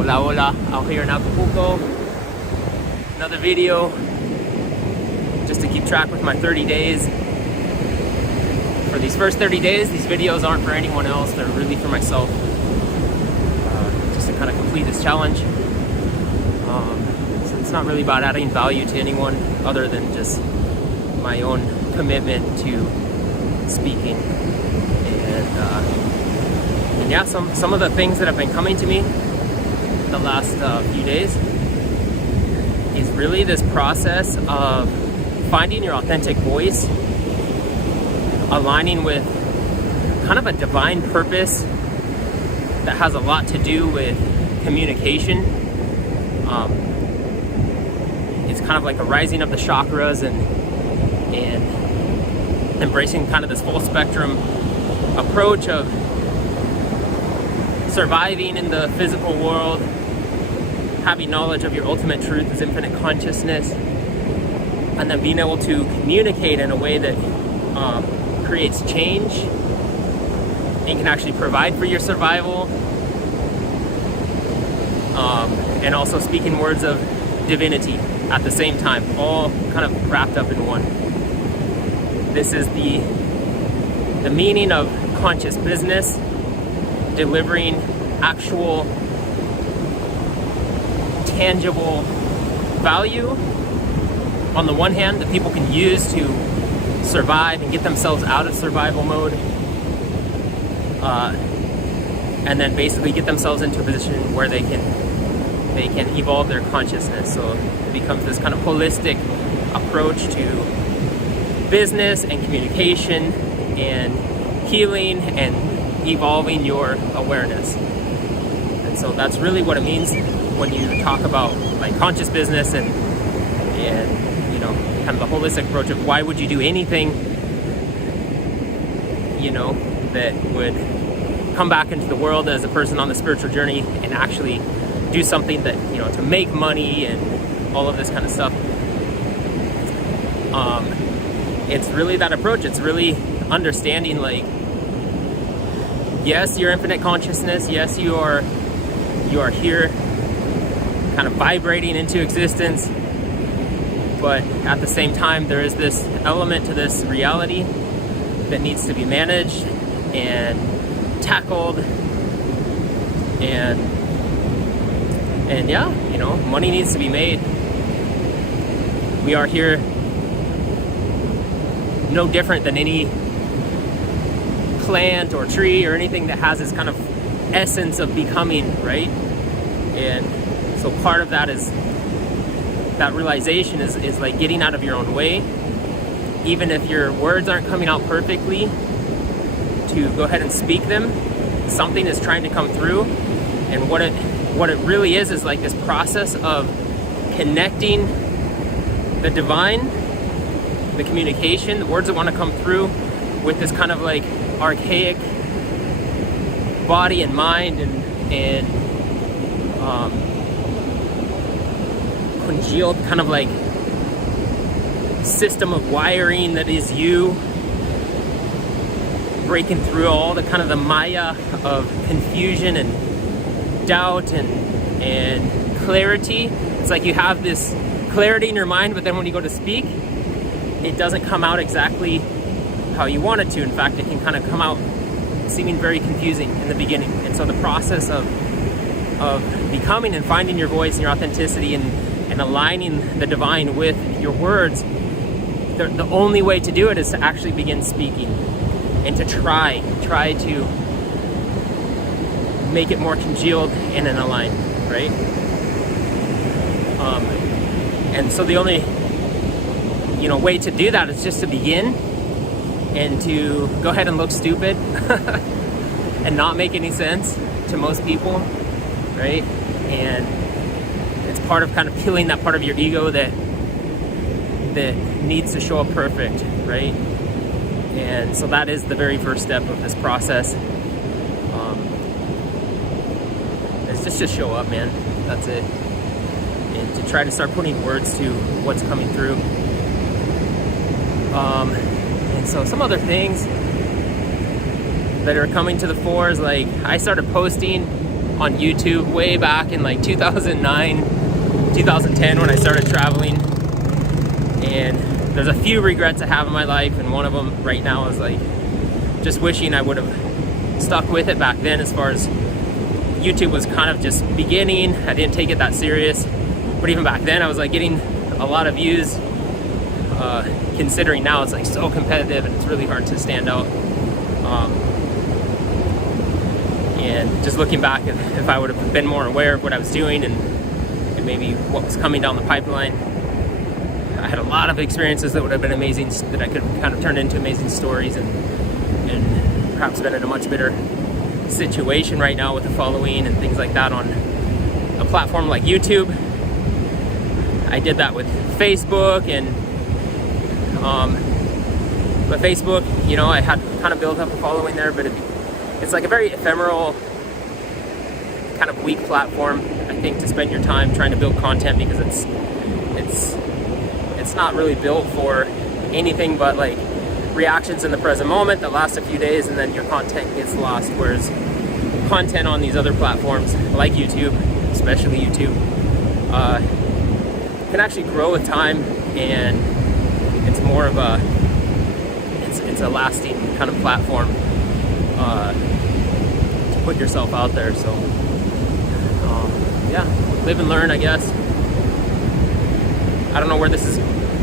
Hola, hola, out here in Acapulco. Another video just to keep track with my 30 days. For these first 30 days, these videos aren't for anyone else, they're really for myself. Just to kind of complete this challenge. So it's not really about adding value to anyone other than just my own commitment to speaking. And yeah, some of the things that have been coming to me the last few days is really this process of finding your authentic voice, aligning with kind of a divine purpose that has a lot to do with communication. It's kind of like a rising of the chakras and embracing kind of this full spectrum approach of surviving in the physical world, having knowledge of your ultimate truth as infinite consciousness, and then being able to communicate in a way that creates change and can actually provide for your survival, and also speaking words of divinity at the same time, all kind of wrapped up in one. This is the meaning of conscious business, delivering actual tangible value on the one hand that people can use to survive and get themselves out of survival mode, and then basically get themselves into a position where they can evolve their consciousness. So it becomes this kind of holistic approach to business and communication and healing and evolving your awareness. And so that's really what it means when you talk about like conscious business and you know, kind of the holistic approach of why would you do anything, you know, that would come back into the world as a person on the spiritual journey and actually do something that, you know, to make money and all of this kind of stuff. It's really that approach. It's really understanding, like, yes, you're infinite consciousness. Yes, you are here kind of vibrating into existence. But at the same time, there is this element to this reality that needs to be managed and tackled. And yeah, you know, money needs to be made. We are here no different than any plant or tree or anything that has this kind of essence of becoming, right? And so part of that is that realization is like getting out of your own way, even if your words aren't coming out perfectly, to go ahead and speak them. Something is trying to come through, and what it really is like this process of connecting the divine, the communication, the words that want to come through with this kind of like archaic body and mind and congealed kind of like system of wiring that is you, breaking through all the kind of the maya of confusion and doubt and clarity. It's like you have this clarity in your mind, but then when you go to speak, it doesn't come out exactly how you want it to. In fact, it can kind of come out seeming very confusing in the beginning. And so the process of becoming and finding your voice and your authenticity and aligning the divine with your words, the only way to do it is to actually begin speaking and to try to make it more congealed and in aligned, right? And so the only, you know, way to do that is just to begin and to go ahead and look stupid and not make any sense to most people, right? And it's part of kind of killing that part of your ego that needs to show up perfect, right? And so that is the very first step of this process. It's just to show up, man. That's it. And to try to start putting words to what's coming through. And so some other things that are coming to the fore is like I started posting on YouTube way back in like 2009, 2010 when I started traveling. And there's a few regrets I have in my life, and one of them right now is like just wishing I would have stuck with it back then. As far as YouTube was kind of just beginning, I didn't take it that serious. But even back then I was like getting a lot of views, considering now it's like so competitive and it's really hard to stand out. And just looking back, if I would have been more aware of what I was doing and maybe what was coming down the pipeline, I had a lot of experiences that would have been amazing, that I could kind of turn into amazing stories, and perhaps been in a much better situation right now with the following and things like that on a platform like YouTube. I did that with Facebook, and but Facebook, you know, I had kind of built up a following there, but it's like a very ephemeral, kind of weak platform, I think, to spend your time trying to build content, because it's not really built for anything but like reactions in the present moment that last a few days, and then your content gets lost. Whereas content on these other platforms like YouTube, especially YouTube, can actually grow with time, and it's more of a it's a lasting kind of platform to put yourself out there. So yeah, live and learn, I guess. I don't know where this is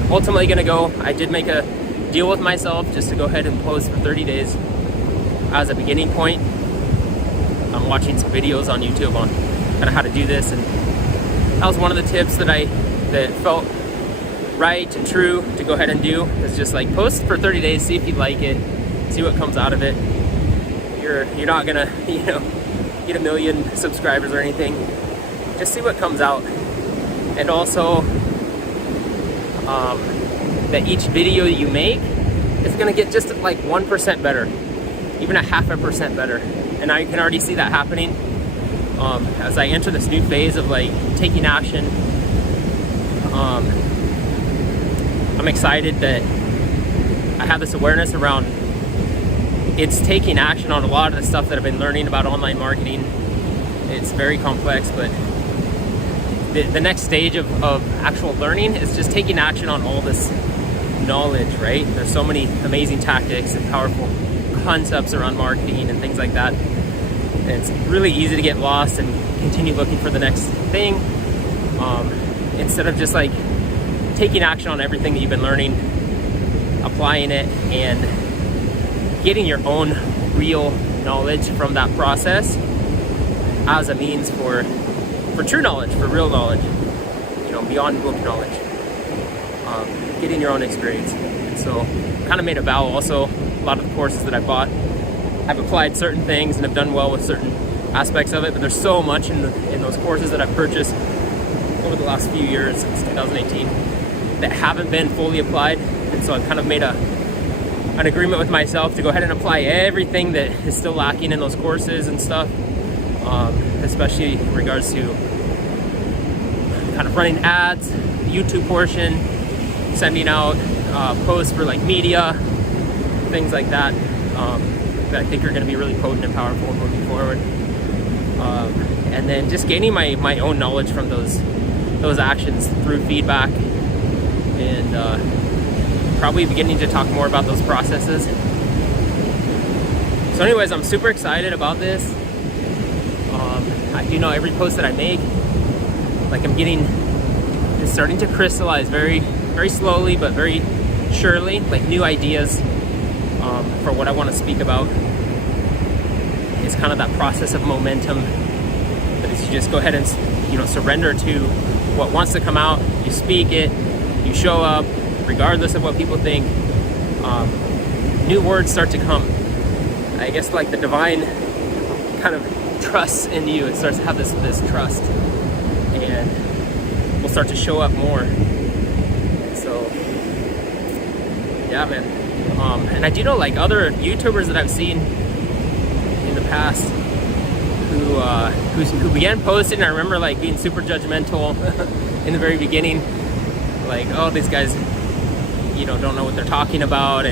ultimately going to go. I did make a deal with myself just to go ahead and post for 30 days as a beginning point. I'm watching some videos on YouTube on kind of how to do this, and that was one of the tips that felt right and true to go ahead and do. It's just like post for 30 days, see if you like it, see what comes out of it. You're not gonna, you know, get 1 million subscribers or anything. Just see what comes out. And also that each video you make is gonna get just like 1% better, even a 0.5% better. And I can already see that happening as I enter this new phase of like taking action. I'm excited that I have this awareness around it's taking action on a lot of the stuff that I've been learning about online marketing. It's very complex, but the next stage of actual learning is just taking action on all this knowledge, right? There's so many amazing tactics and powerful concepts around marketing and things like that. And it's really easy to get lost and continue looking for the next thing, instead of just like taking action on everything that you've been learning, applying it, and getting your own real knowledge from that process as a means for true knowledge, for real knowledge, you know, beyond book knowledge, getting your own experience. And so kind of made a vow also. A lot of the courses that I bought, I've applied certain things and have done well with certain aspects of it, but there's so much in those courses that I've purchased over the last few years, since 2018, that haven't been fully applied. And so I've kind of made an agreement with myself to go ahead and apply everything that is still lacking in those courses and stuff, especially in regards to kind of running ads, the YouTube portion, sending out posts for like media, things like that, that I think are going to be really potent and powerful moving forward. And then just gaining my own knowledge from those actions through feedback, and probably beginning to talk more about those processes. So anyways, I'm super excited about this. I do know every post that I make, like it's starting to crystallize very, very slowly, but very surely, like new ideas for what I want to speak about. It's kind of that process of momentum, that is, you just go ahead and, you know, surrender to what wants to come out. You speak it, you show up, regardless of what people think. New words start to come. I guess like the divine kind of trusts in you. It starts to have this trust, and will start to show up more. So yeah, man. And I do know like other YouTubers that I've seen in the past who began posting. I remember like being super judgmental in the very beginning, like, oh, these guys, you know, don't know what they're talking about,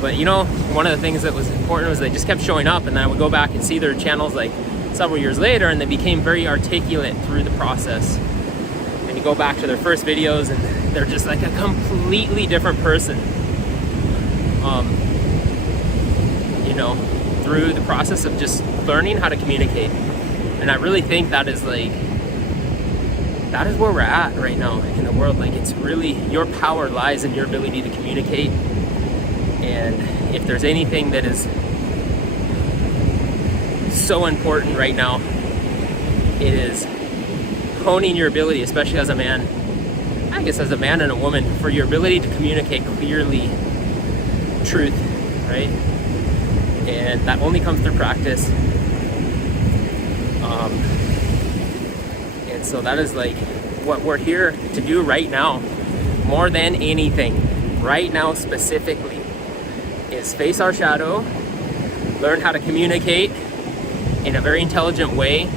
but you know, one of the things that was important was they just kept showing up, and then I would go back and see their channels like several years later, and they became very articulate through the process. And you go back to their first videos and they're just like a completely different person, you know, through the process of just learning how to communicate. And I really think that is where we're at right now in the world. Like, it's really, your power lies in your ability to communicate. And if there's anything that is so important right now, it is honing your ability, especially as a man, I guess as a man and a woman, for your ability to communicate clearly truth, right? And that only comes through practice. And so that is like what we're here to do right now, more than anything, right now specifically, is face our shadow, learn how to communicate in a very intelligent way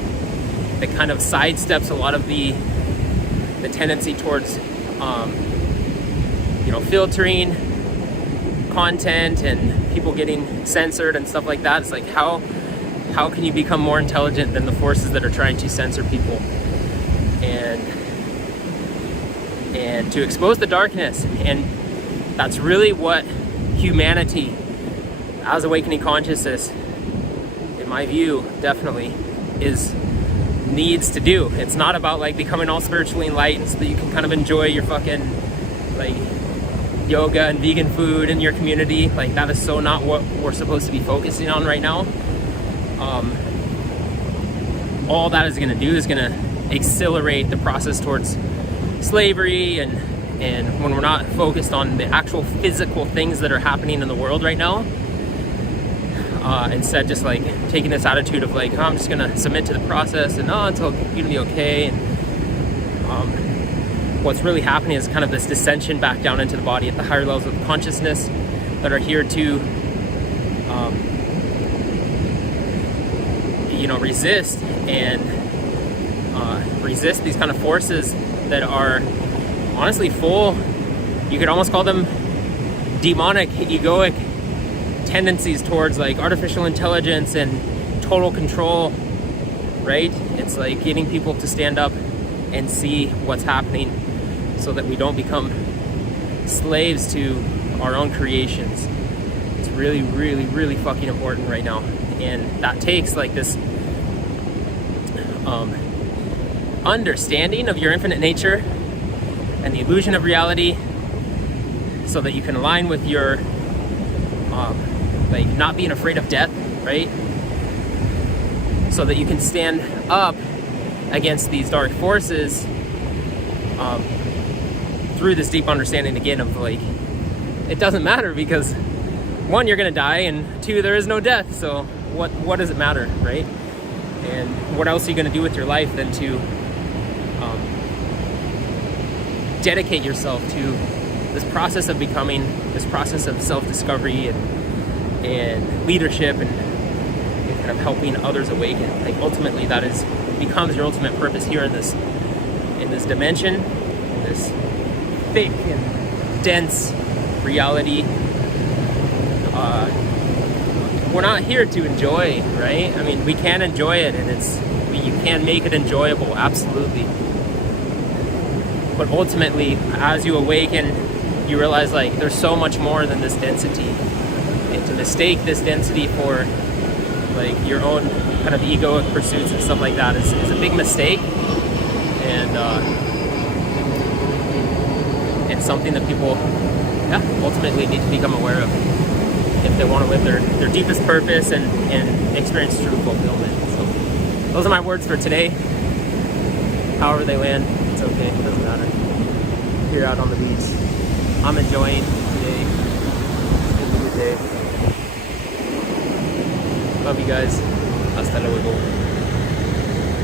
that kind of sidesteps a lot of the tendency towards you know, filtering content and people getting censored and stuff like that. It's like, how can you become more intelligent than the forces that are trying to censor people, and to expose the darkness. And that's really what humanity as awakening consciousness, in my view, definitely needs to do. It's not about like becoming all spiritually enlightened so that you can kind of enjoy your fucking like yoga and vegan food in your community. Like, that is so not what we're supposed to be focusing on right now. All that is going to do is going to accelerate the process towards slavery, and when we're not focused on the actual physical things that are happening in the world right now, instead just like taking this attitude of like, oh, I'm just going to submit to the process and it's all going to be okay. And what's really happening is kind of this dissension back down into the body at the higher levels of consciousness that are here to you know, resist these kind of forces that are honestly full, you could almost call them demonic, egoic tendencies towards like artificial intelligence and total control, right? It's like getting people to stand up and see what's happening so that we don't become slaves to our own creations. It's really, really, really fucking important right now. And that takes like this understanding of your infinite nature and the illusion of reality, so that you can align with your like not being afraid of death, right? So that you can stand up against these dark forces through this deep understanding again of like, it doesn't matter, because one, you're gonna die, and two, there is no death, so what does it matter, right? And what else are you gonna do with your life than to dedicate yourself to this process of becoming, this process of self-discovery and leadership and kind of helping others awaken. Like, ultimately that becomes your ultimate purpose here in this dimension, in this thick and dense reality. We're not here to enjoy, right? I mean, we can enjoy it, and you can make it enjoyable, absolutely. But ultimately, as you awaken, you realize like there's so much more than this density. And to mistake this density for like your own kind of egoic pursuits and stuff like that is a big mistake. And it's something that people ultimately need to become aware of if they want to live their deepest purpose and experience true fulfillment. So those are my words for today. However they land, it's okay, it doesn't matter. Here out on the beach, I'm enjoying today. It's a good day. Love you guys. Hasta luego.